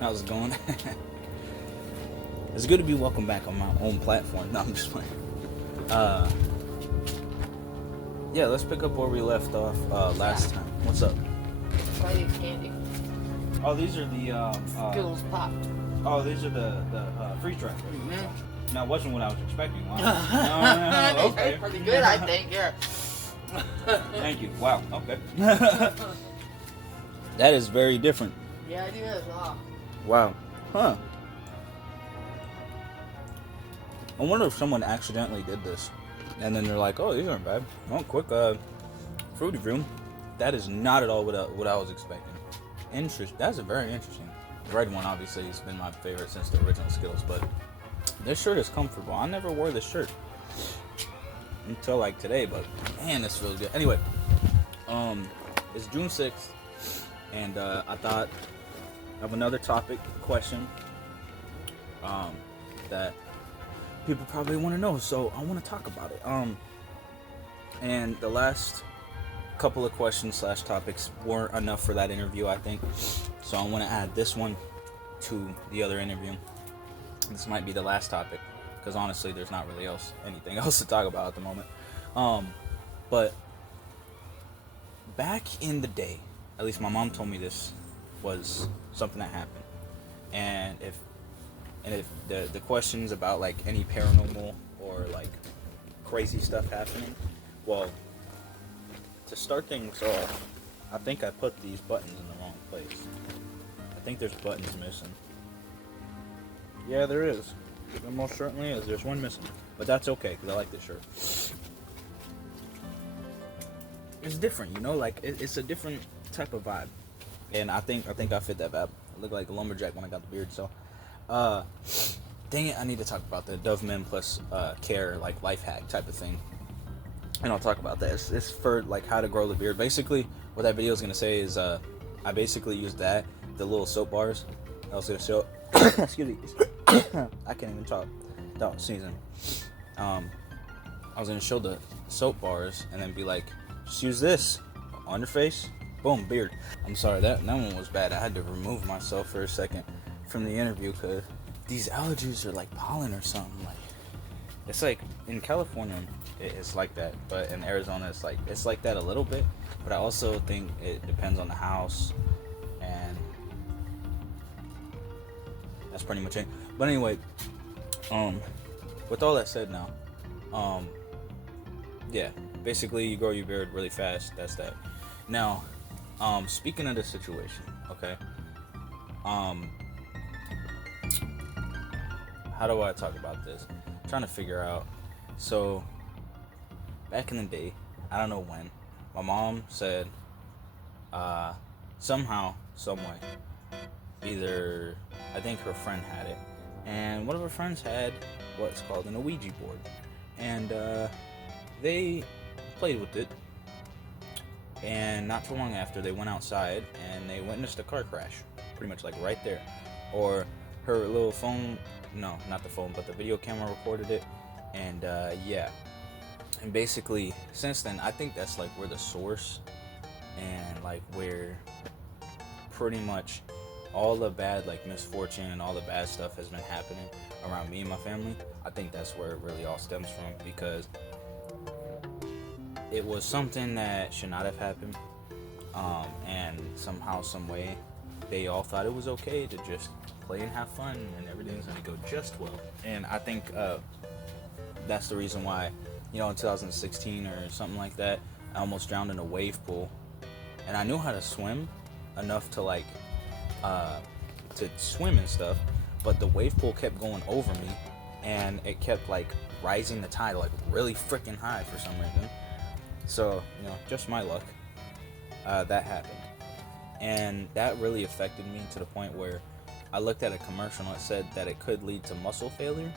How's it going? It's good to be welcome back on my own platform. No, I'm just playing. Yeah, let's pick up where we left off last time. What's up? Try these candy. Oh, these are the Skittles popped. Oh, these are the freeze dry. Mm-hmm. That wasn't what I was expecting. Wow. No, They okay. taste pretty good, I think. Yeah. Thank you. Wow. Okay. That is very different. Yeah, it is. Wow. Wow. Huh. I wonder if someone accidentally did this, and then they're like, "Oh, these aren't bad." Oh, quick, fruity room. That is not at all what I was expecting. Interesting. That's a very interesting. The red one, obviously, has been my favorite since the original Skittles, but this shirt is comfortable. I never wore this shirt until like today, but man, this feels good. Anyway, it's June 6th, and I thought of another topic, question, that people probably want to know, so I want to talk about it. And the last couple of questions / topics weren't enough for that interview, I think, so I want to add this one to the other interview. This might be the last topic, because honestly, there's not really anything else to talk about at the moment. But back in the day, at least my mom told me this was something that happened, and if the questions about like any paranormal or like crazy stuff happening, well, to start things off, I think I put these buttons in the wrong place. I think there's buttons missing. Yeah, there is. There most certainly is. There's one missing, but that's okay because I like this shirt. It's different, you know, like it's a different type of vibe, and I think I fit that vibe. I look like a lumberjack when I got the beard, so. Dang it, I need to talk about the Dove Men Plus Care, like, life hack type of thing. And I'll talk about that. It's for, like, how to grow the beard. Basically, what that video is going to say is, I basically used the little soap bars. I was going to show, excuse me, I can't even talk without sneezing. I was going to show the soap bars and then be like, just use this on your face, boom, beard. I'm sorry, that one was bad. I had to remove myself for a second from the interview because these allergies are like pollen or something. Like, it's like in California it's like that, but in Arizona it's like that a little bit, but I also think it depends on the house, and that's pretty much it. But anyway, with all that said now, yeah, basically you grow your beard really fast. That's that. Now, speaking of the situation, okay, how do I talk about this? I'm trying to figure out. So, back in the day, I don't know when, my mom said, somehow, someway, either, I think her friend had it, and one of her friends had what's called an Ouija board, and they played with it, and not too long after, they went outside, and they witnessed a car crash, pretty much like right there, or her little phone, no, not the phone, but the video camera recorded it, and yeah, and basically, since then, I think that's like where the source, and like where pretty much all the bad, like, misfortune and all the bad stuff has been happening around me and my family. I think that's where it really all stems from, because it was something that should not have happened, and somehow, some way, they all thought it was okay to just play and have fun, and everything's gonna go just well. And I think that's the reason why, you know, in 2016 or something like that, I almost drowned in a wave pool, and I knew how to swim enough to like to swim and stuff, but the wave pool kept going over me, and it kept like rising the tide like really freaking high for some reason. So, you know, just my luck, that happened, and that really affected me to the point where I looked at a commercial and it said that it could lead to muscle failure,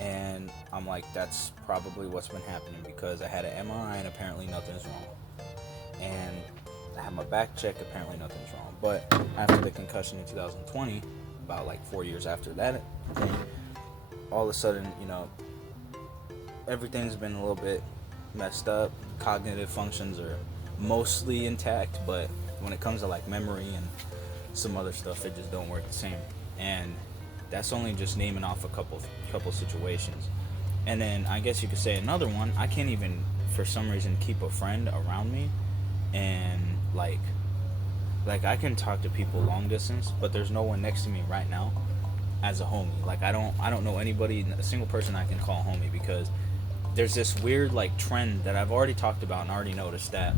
and I'm like, that's probably what's been happening, because I had an MRI and apparently nothing's wrong, and I had my back checked, apparently nothing's wrong. But after the concussion in 2020, about like 4 years after that thing, all of a sudden, you know, everything's been a little bit messed up. Cognitive functions are mostly intact, but when it comes to like memory and some other stuff that just don't work the same. And that's only just naming off a couple situations. And then I guess you could say another one, I can't even for some reason keep a friend around me, and like I can talk to people long distance, but there's no one next to me right now as a homie. Like I don't know anybody, a single person I can call homie, because there's this weird like trend that I've already talked about and already noticed, that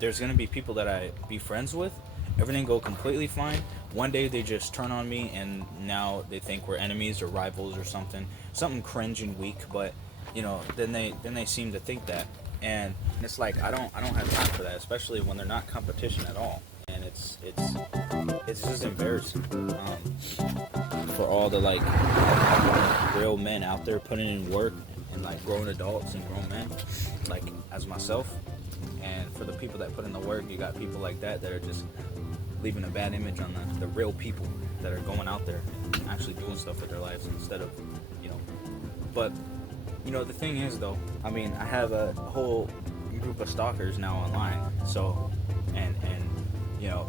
there's gonna be people that I be friends with, everything go completely fine. One day they just turn on me and now they think we're enemies or rivals or something cringe and weak. But you know, then they seem to think that, and it's like I don't have time for that, especially when they're not competition at all. And it's just embarrassing for all the like real men out there putting in work, and like grown adults and grown men like as myself. And for the people that put in the work, you got people like that are just leaving a bad image on the real people that are going out there and actually doing stuff with their lives instead of, you know. But you know, the thing is though, I mean, I have a whole group of stalkers now online, so and you know,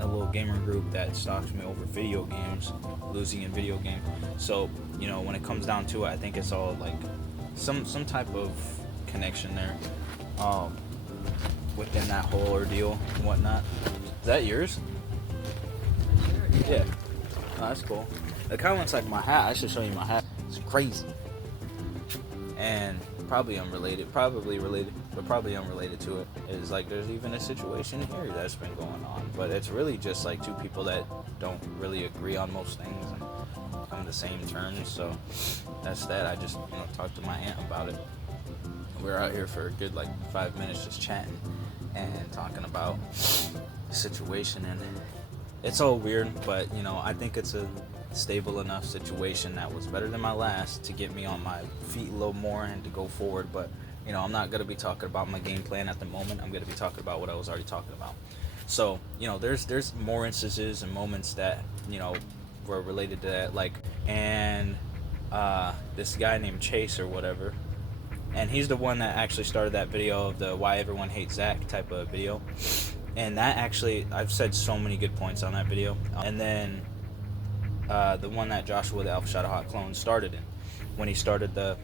a little gamer group that stalks me over video games, losing in video games. So you know, when it comes down to it, I think it's all like some type of connection there within that whole ordeal and whatnot. Is that yours? Yeah. Oh, that's cool. It kind of looks like my hat. I should show you my hat. It's crazy. And probably unrelated, but probably unrelated to it, is like there's even a situation here that's been going on. But it's really just like two people that don't really agree on most things and come to the same terms. So that's that. I just, you know, talked to my aunt about it. We were out here for a good like 5 minutes just chatting and talking about the situation, and it's all weird, but you know, I think it's a stable enough situation that was better than my last to get me on my feet a little more and to go forward. But you know, I'm not going to be talking about my game plan at the moment. I'm going to be talking about what I was already talking about. So you know, there's more instances and moments that, you know, were related to that, like, and this guy named Chase or whatever, and he's the one that actually started that video of the why everyone hates Zach type of video. And that actually, I've said so many good points on that video. And then the one that Joshua, the Alpha Shadow Hawk clone, started in, when he started the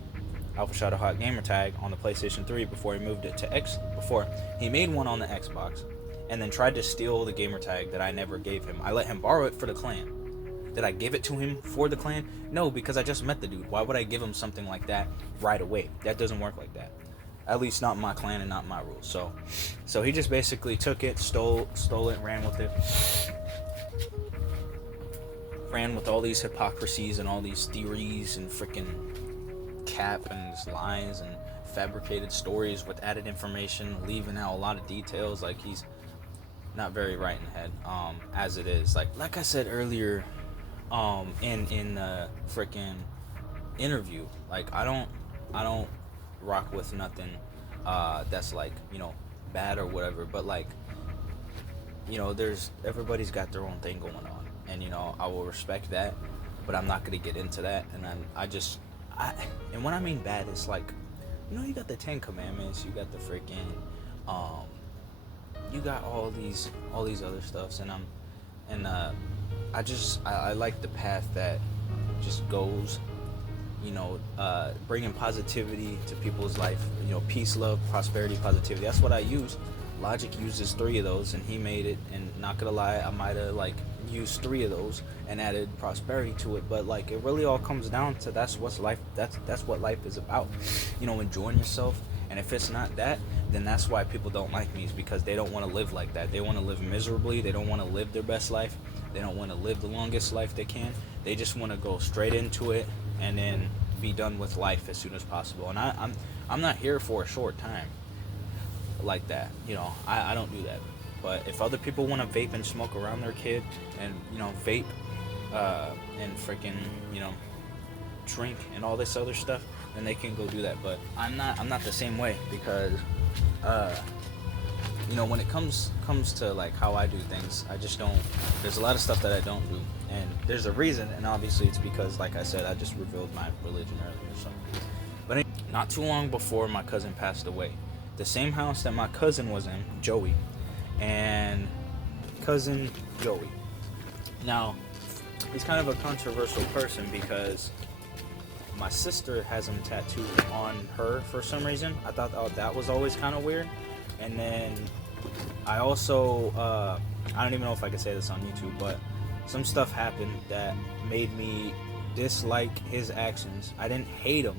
Alpha Shadow Hawk gamer tag on the PlayStation 3 before he moved it to X. Before he made one on the Xbox, and then tried to steal the gamer tag that I never gave him. I let him borrow it for the clan. Did I give it to him for the clan? No, because I just met the dude. Why would I give him something like that right away? That doesn't work like that. At least not my clan and not my rules. So he just basically took it, stole it, ran with it. Ran with all these hypocrisies and all these theories and freaking cap and lies and fabricated stories with added information, leaving out a lot of details. Like, he's not very right in the head, as it is. Like I said earlier, in the freaking interview, like I don't rock with nothing that's like, you know, bad or whatever, but like, you know, everybody's got their own thing going on, and you know, I will respect that, but I'm not gonna get into that. And then and when I mean bad, it's like, you know, you got the 10 Commandments, you got the freaking you got all these other stuffs, and I like the path that just goes, you know, bringing positivity to people's life, you know, peace, love, prosperity, positivity. That's what I use. Logic uses 3 of those, and he made it, and not gonna lie, I might have like used 3 of those and added prosperity to it, but like, it really all comes down to that's what life is about, you know, enjoying yourself. And if it's not that, then that's why people don't like me, is because they don't want to live like that. They want to live miserably. They don't want to live their best life. They don't want to live the longest life they can. They just want to go straight into it and then be done with life as soon as possible. And I'm not here for a short time like that. You know, I don't do that. But if other people want to vape and smoke around their kid, and you know, vape and freaking, you know, drink and all this other stuff, then they can go do that. But I'm not the same way, because you know, when it comes to like how I do things, I just don't, there's a lot of stuff that I don't do, and there's a reason, and obviously it's because, like I said, I just revealed my religion earlier. So, but not too long before my cousin passed away, the same house that my cousin was in, Joey, and cousin Joey, Now, he's kind of a controversial person because my sister has him tattooed on her for some reason. I thought that was always kind of weird. And then I also, I don't even know if I could say this on YouTube, but some stuff happened that made me dislike his actions. I didn't hate him.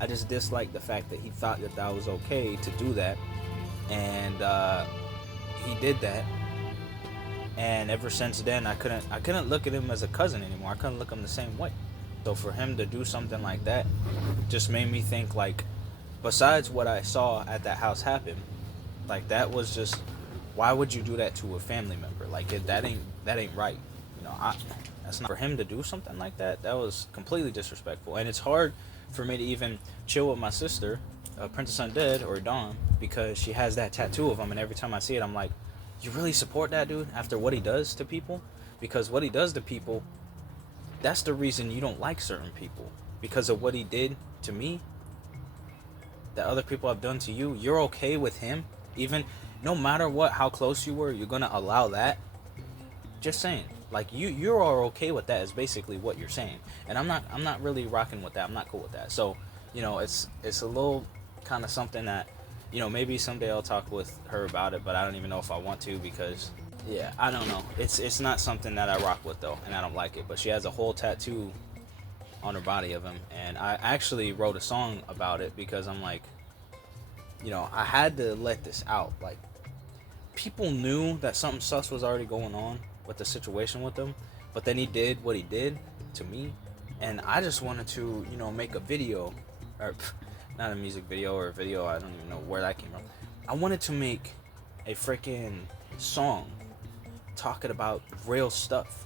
I just disliked the fact that he thought that was okay to do that. And he did that. And ever since then, I couldn't look at him as a cousin anymore. I couldn't look at him the same way. So for him to do something like that just made me think, like, besides what I saw at that house happen, like, that was just, why would you do that to a family member? Like, that ain't right. You know, that's not for him to do something like that. That was completely disrespectful. And it's hard for me to even chill with my sister, Princess Undead, or Dawn, because she has that tattoo of him, and every time I see it, I'm like, you really support that dude after what he does to people? Because what he does to people, that's the reason you don't like certain people. Because of what he did to me, that other people have done to you, you're okay with him? Even, no matter what, how close you were, you're gonna allow that? Just saying. Like, you are okay with that is basically what you're saying. And I'm not really rocking with that. I'm not cool with that. So, you know, it's a little kind of something that, you know, maybe someday I'll talk with her about it, but I don't even know if I want to, because, yeah, I don't know. It's not something that I rock with, though, and I don't like it. But she has a whole tattoo on her body of him, and I actually wrote a song about it because I'm like, you know, I had to let this out. Like, people knew that something sus was already going on with the situation with him, but then he did what he did to me, and I just wanted to, you know, make a video, or not a music video or a video, I don't even know where that came from. I wanted to make a freaking song talking about real stuff.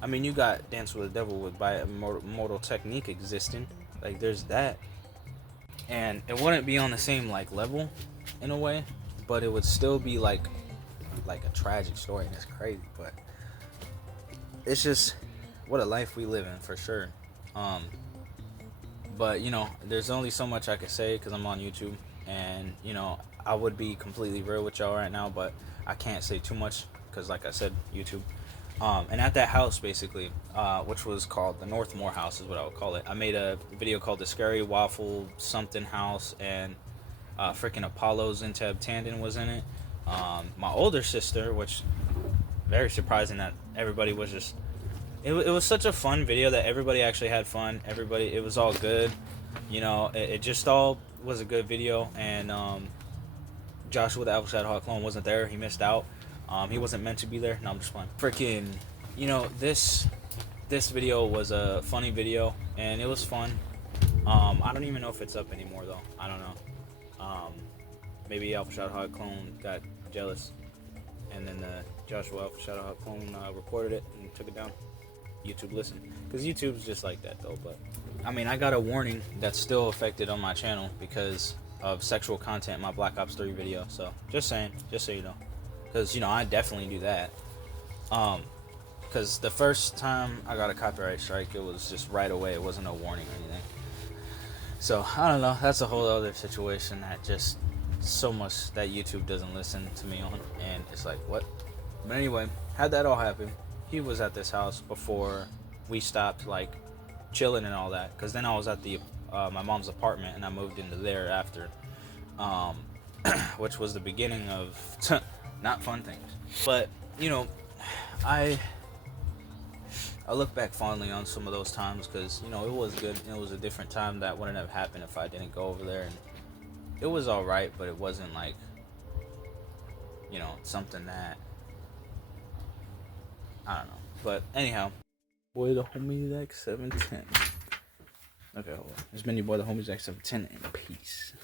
I mean, you got Dance with the Devil with by Mortal Technique existing, like, there's that, and it wouldn't be on the same, like, level in a way, but it would still be like a tragic story, and it's crazy, but it's just what a life we live in, for sure. But, you know, there's only so much I could say because I'm on YouTube, and, you know, I would be completely real with y'all right now, but I can't say too much because, like I said, YouTube. And at that house, basically, which was called the Northmore House is what I would call it, I made a video called the Scary Waffle Something House, and freaking Apollo's Inteb Tandon was in it. My older sister, which, very surprising that everybody was just, it was such a fun video that everybody actually had fun. Everybody, it was all good. You know, it just all was a good video. And Joshua the Alpha Shadow Hawk clone wasn't there. He missed out. He wasn't meant to be there. No, I'm just playing. Freaking, you know, this video was a funny video, and it was fun. I don't even know if it's up anymore, though. I don't know. Maybe Alpha Shadow Hawk clone got jealous, and then Joshua Alpha Shadow Hawk clone recorded it and took it down. YouTube listened, because YouTube's just like that, though. But I mean, I got a warning that's still affected on my channel because of sexual content in my Black Ops 3 video. So just saying, just so you know, because, you know, I definitely do that. Because the first time I got a copyright strike, it was just right away. It wasn't a warning or anything. So I don't know. That's a whole other situation that just so much that YouTube doesn't listen to me on, and it's like, what? But anyway, had that all happen, he was at this house before we stopped, like, chilling and all that, because then I was at the my mom's apartment, and I moved into there after, which was the beginning of not fun things. But, you know, I look back fondly on some of those times, because, you know, it was good. It was a different time that wouldn't have happened if I didn't go over there, and it was alright, but it wasn't like, you know, something that, I don't know. But anyhow, boy, the HomieZach710. Okay, hold on. It's been your boy, the HomieZach710, and peace.